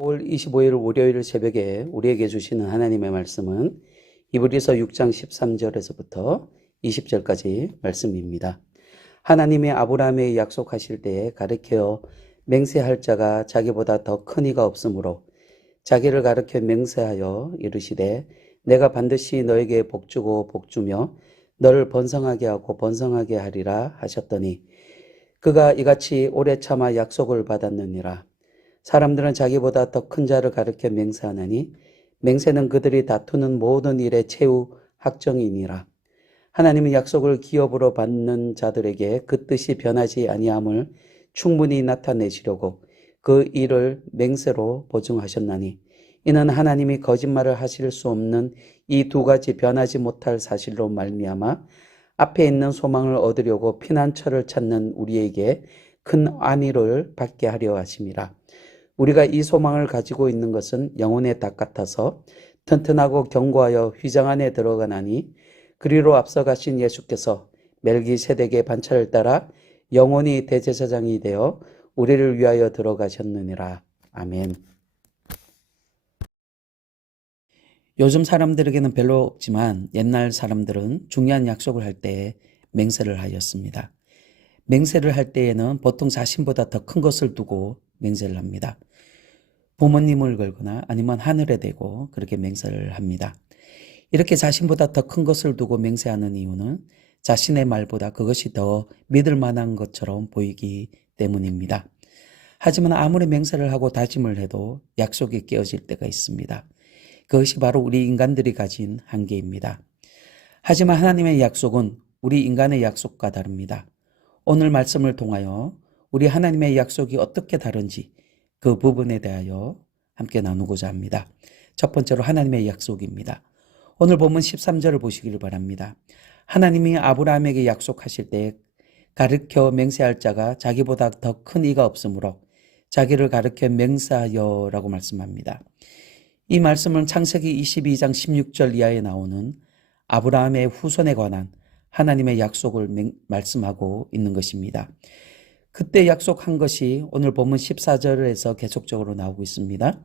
5월 25일 월요일 새벽에 우리에게 주시는 하나님의 말씀은 히브리서 6장 13절에서부터 20절까지 말씀입니다. 하나님이 아브라함에게 약속하실 때에 가르쳐 맹세할 자가 자기보다 더 큰 이가 없으므로 자기를 가르쳐 맹세하여 이르시되 내가 반드시 너에게 복주고 복주며 너를 번성하게 하고 번성하게 하리라 하셨더니 그가 이같이 오래 참아 약속을 받았느니라. 사람들은 자기보다 더 큰 자를 가르쳐 맹세하나니 맹세는 그들이 다투는 모든 일의 최후 확정이니라. 하나님은 약속을 기업으로 받는 자들에게 그 뜻이 변하지 아니함을 충분히 나타내시려고 그 일을 맹세로 보증하셨나니 이는 하나님이 거짓말을 하실 수 없는 이 두 가지 변하지 못할 사실로 말미암아 앞에 있는 소망을 얻으려고 피난처를 찾는 우리에게 큰 안위를 받게 하려 하심이라. 우리가 이 소망을 가지고 있는 것은 영혼의 닭 같아서 튼튼하고 견고하여 휘장 안에 들어가나니 그리로 앞서 가신 예수께서 멜기세덱의 반차를 따라 영원히 대제사장이 되어 우리를 위하여 들어가셨느니라. 아멘. 요즘 사람들에게는 별로 없지만 옛날 사람들은 중요한 약속을 할 때 맹세를 하였습니다. 맹세를 할 때에는 보통 자신보다 더 큰 것을 두고 맹세를 합니다. 부모님을 걸거나 아니면 하늘에 대고 그렇게 맹세를 합니다. 이렇게 자신보다 더 큰 것을 두고 맹세하는 이유는 자신의 말보다 그것이 더 믿을 만한 것처럼 보이기 때문입니다. 하지만 아무리 맹세를 하고 다짐을 해도 약속이 깨어질 때가 있습니다. 그것이 바로 우리 인간들이 가진 한계입니다. 하지만 하나님의 약속은 우리 인간의 약속과 다릅니다. 오늘 말씀을 통하여 우리 하나님의 약속이 어떻게 다른지 그 부분에 대하여 함께 나누고자 합니다. 첫 번째로 하나님의 약속입니다. 오늘 본문 13절을 보시길 바랍니다. 하나님이 아브라함에게 약속하실 때 가르쳐 맹세할 자가 자기보다 더 큰 이가 없으므로 자기를 가르쳐 맹세하여라고 말씀합니다. 이 말씀은 창세기 22장 16절 이하에 나오는 아브라함의 후손에 관한 하나님의 약속을 말씀하고 있는 것입니다. 그때 약속한 것이 오늘 본문 14절에서 계속적으로 나오고 있습니다.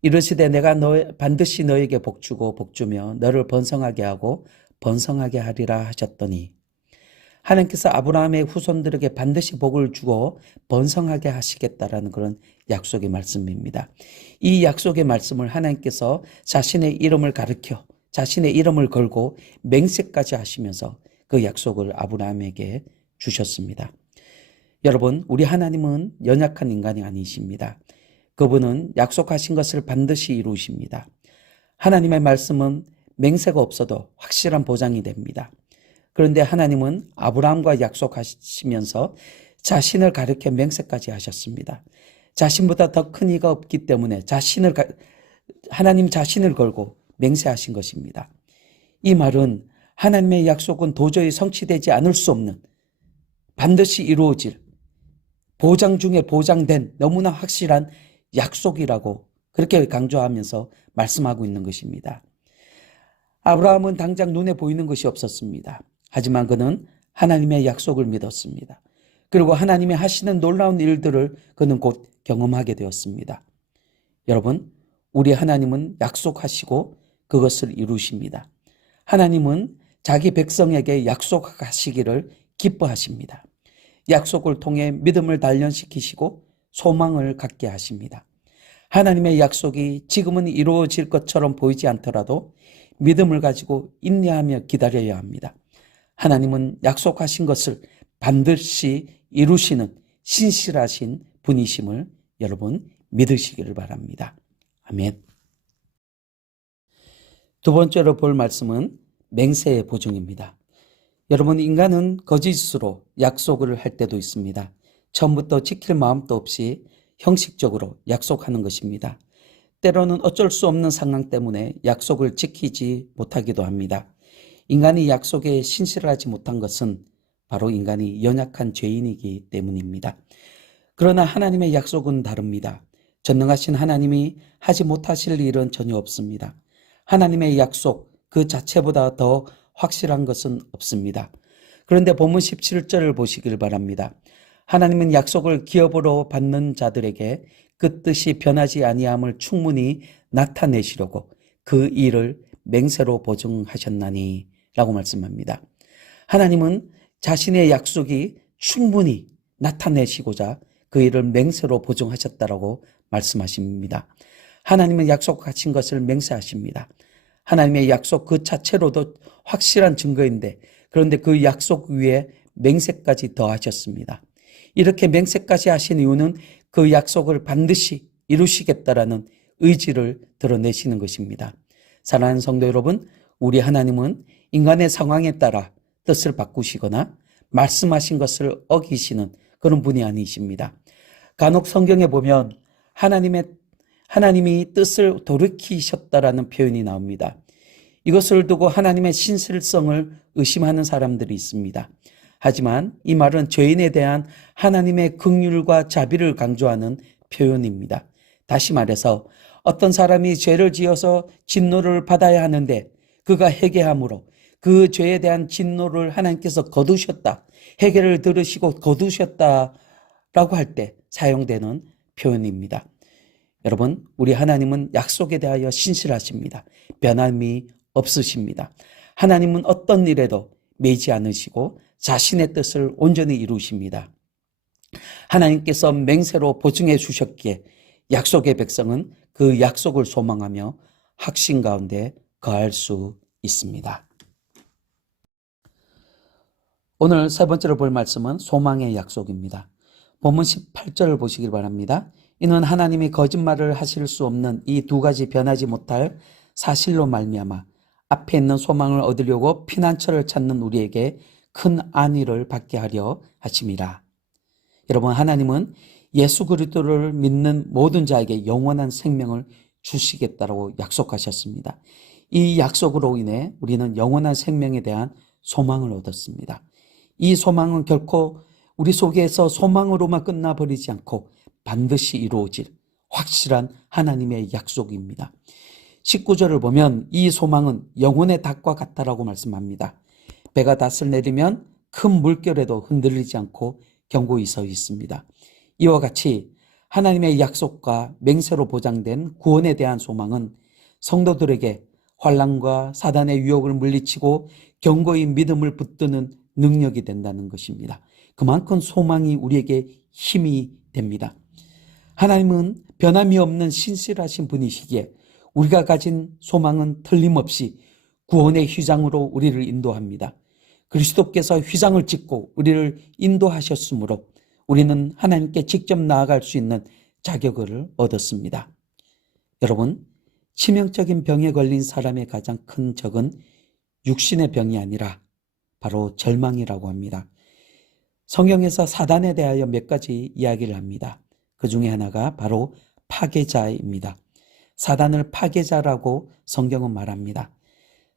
이르시되 내가 반드시 너에게 복주고 복주며 너를 번성하게 하고 번성하게 하리라 하셨더니 하나님께서 아브라함의 후손들에게 반드시 복을 주고 번성하게 하시겠다라는 그런 약속의 말씀입니다. 이 약속의 말씀을 하나님께서 자신의 이름을 가르쳐 자신의 이름을 걸고 맹세까지 하시면서 그 약속을 아브라함에게 주셨습니다. 여러분, 우리 하나님은 연약한 인간이 아니십니다. 그분은 약속하신 것을 반드시 이루십니다. 하나님의 말씀은 맹세가 없어도 확실한 보장이 됩니다. 그런데 하나님은 아브라함과 약속하시면서 자신을 가르쳐 맹세까지 하셨습니다. 자신보다 더 큰 이가 없기 때문에 하나님 자신을 걸고 맹세하신 것입니다. 이 말은 하나님의 약속은 도저히 성취되지 않을 수 없는 반드시 이루어질 보장 중에 보장된 너무나 확실한 약속이라고 그렇게 강조하면서 말씀하고 있는 것입니다. 아브라함은 당장 눈에 보이는 것이 없었습니다. 하지만 그는 하나님의 약속을 믿었습니다. 그리고 하나님이 하시는 놀라운 일들을 그는 곧 경험하게 되었습니다. 여러분, 우리 하나님은 약속하시고 그것을 이루십니다. 하나님은 자기 백성에게 약속하시기를 기뻐하십니다. 약속을 통해 믿음을 단련시키시고 소망을 갖게 하십니다. 하나님의 약속이 지금은 이루어질 것처럼 보이지 않더라도 믿음을 가지고 인내하며 기다려야 합니다. 하나님은 약속하신 것을 반드시 이루시는 신실하신 분이심을 여러분 믿으시기를 바랍니다. 아멘. 두 번째로 볼 말씀은 맹세의 보증입니다. 여러분, 인간은 거짓으로 약속을 할 때도 있습니다. 처음부터 지킬 마음도 없이 형식적으로 약속하는 것입니다. 때로는 어쩔 수 없는 상황 때문에 약속을 지키지 못하기도 합니다. 인간이 약속에 신실하지 못한 것은 바로 인간이 연약한 죄인이기 때문입니다. 그러나 하나님의 약속은 다릅니다. 전능하신 하나님이 하지 못하실 일은 전혀 없습니다. 하나님의 약속 그 자체보다 더 확실한 것은 없습니다. 그런데 본문 17절을 보시길 바랍니다. 하나님은 약속을 기업으로 받는 자들에게 그 뜻이 변하지 아니함을 충분히 나타내시려고 그 일을 맹세로 보증하셨나니 라고 말씀합니다. 하나님은 자신의 약속이 충분히 나타내시고자 그 일을 맹세로 보증하셨다라고 말씀하십니다. 하나님은 약속하신 것을 맹세하십니다. 하나님의 약속 그 자체로도 확실한 증거인데 그런데 그 약속 위에 맹세까지 더하셨습니다. 이렇게 맹세까지 하신 이유는 그 약속을 반드시 이루시겠다라는 의지를 드러내시는 것입니다. 사랑하는 성도 여러분, 우리 하나님은 인간의 상황에 따라 뜻을 바꾸시거나 말씀하신 것을 어기시는 그런 분이 아니십니다. 간혹 성경에 보면 하나님이 뜻을 돌이키셨다라는 표현이 나옵니다. 이것을 두고 하나님의 신실성을 의심하는 사람들이 있습니다. 하지만 이 말은 죄인에 대한 하나님의 긍휼과 자비를 강조하는 표현입니다. 다시 말해서 어떤 사람이 죄를 지어서 진노를 받아야 하는데 그가 회개함으로 그 죄에 대한 진노를 하나님께서 거두셨다. 회개를 들으시고 거두셨다라고 할 때 사용되는 표현입니다. 여러분, 우리 하나님은 약속에 대하여 신실하십니다. 변함이 없으십니다. 하나님은 어떤 일에도 매이지 않으시고 자신의 뜻을 온전히 이루십니다. 하나님께서 맹세로 보증해 주셨기에 약속의 백성은 그 약속을 소망하며 확신 가운데 거할 수 있습니다. 오늘 세 번째로 볼 말씀은 소망의 약속입니다. 본문 18절을 보시길 바랍니다. 이는 하나님이 거짓말을 하실 수 없는 이 두 가지 변하지 못할 사실로 말미암아 앞에 있는 소망을 얻으려고 피난처를 찾는 우리에게 큰 안위를 받게 하려 하심이라. 여러분, 하나님은 예수 그리스도를 믿는 모든 자에게 영원한 생명을 주시겠다고 약속하셨습니다. 이 약속으로 인해 우리는 영원한 생명에 대한 소망을 얻었습니다. 이 소망은 결코 우리 속에서 소망으로만 끝나버리지 않고 반드시 이루어질 확실한 하나님의 약속입니다. 19절을 보면 이 소망은 영혼의 닭과 같다라고 말씀합니다. 배가 닷을 내리면 큰 물결에도 흔들리지 않고 견고히 서 있습니다. 이와 같이 하나님의 약속과 맹세로 보장된 구원에 대한 소망은 성도들에게 환난과 사단의 유혹을 물리치고 견고히 믿음을 붙드는 능력이 된다는 것입니다. 그만큼 소망이 우리에게 힘이 됩니다. 하나님은 변함이 없는 신실하신 분이시기에 우리가 가진 소망은 틀림없이 구원의 휘장으로 우리를 인도합니다. 그리스도께서 휘장을 찢고 우리를 인도하셨으므로 우리는 하나님께 직접 나아갈 수 있는 자격을 얻었습니다. 여러분, 치명적인 병에 걸린 사람의 가장 큰 적은 육신의 병이 아니라 바로 절망이라고 합니다. 성경에서 사단에 대하여 몇 가지 이야기를 합니다. 그 중에 하나가 바로 파괴자입니다. 사단을 파괴자라고 성경은 말합니다.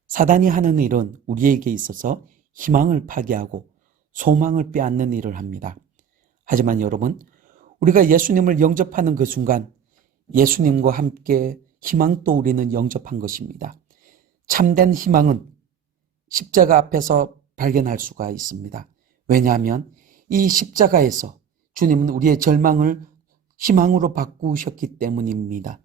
사단이 하는 일은 우리에게 있어서 희망을 파괴하고 소망을 빼앗는 일을 합니다. 하지만 여러분, 우리가 예수님을 영접하는 그 순간 예수님과 함께 희망도 우리는 영접한 것입니다. 참된 희망은 십자가 앞에서 발견할 수가 있습니다. 왜냐하면 이 십자가에서 주님은 우리의 절망을 희망으로 바꾸셨기 때문입니다.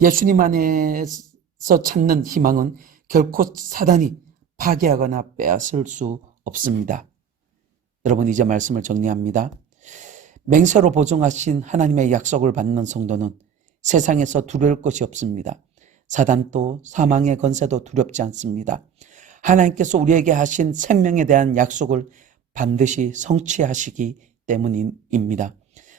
예수님 안에서 찾는 희망은 결코 사단이 파괴하거나 빼앗을 수 없습니다. 여러분, 이제 말씀을 정리합니다. 맹세로 보증하신 하나님의 약속을 받는 성도는 세상에서 두려울 것이 없습니다. 사단도 사망의 권세도 두렵지 않습니다. 하나님께서 우리에게 하신 생명에 대한 약속을 반드시 성취하시기 때문입니다.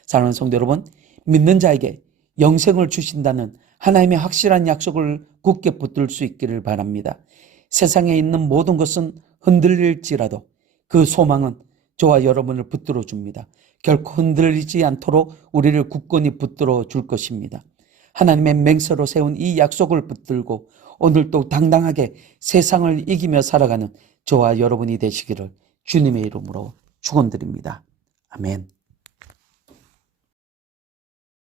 사랑하는 성도 여러분, 믿는 자에게 영생을 주신다는 하나님의 확실한 약속을 굳게 붙들 수 있기를 바랍니다. 세상에 있는 모든 것은 흔들릴지라도 그 소망은 저와 여러분을 붙들어 줍니다. 결코 흔들리지 않도록 우리를 굳건히 붙들어 줄 것입니다. 하나님의 맹세로 세운 이 약속을 붙들고 오늘도 당당하게 세상을 이기며 살아가는 저와 여러분이 되시기를 주님의 이름으로 축원드립니다. 아멘.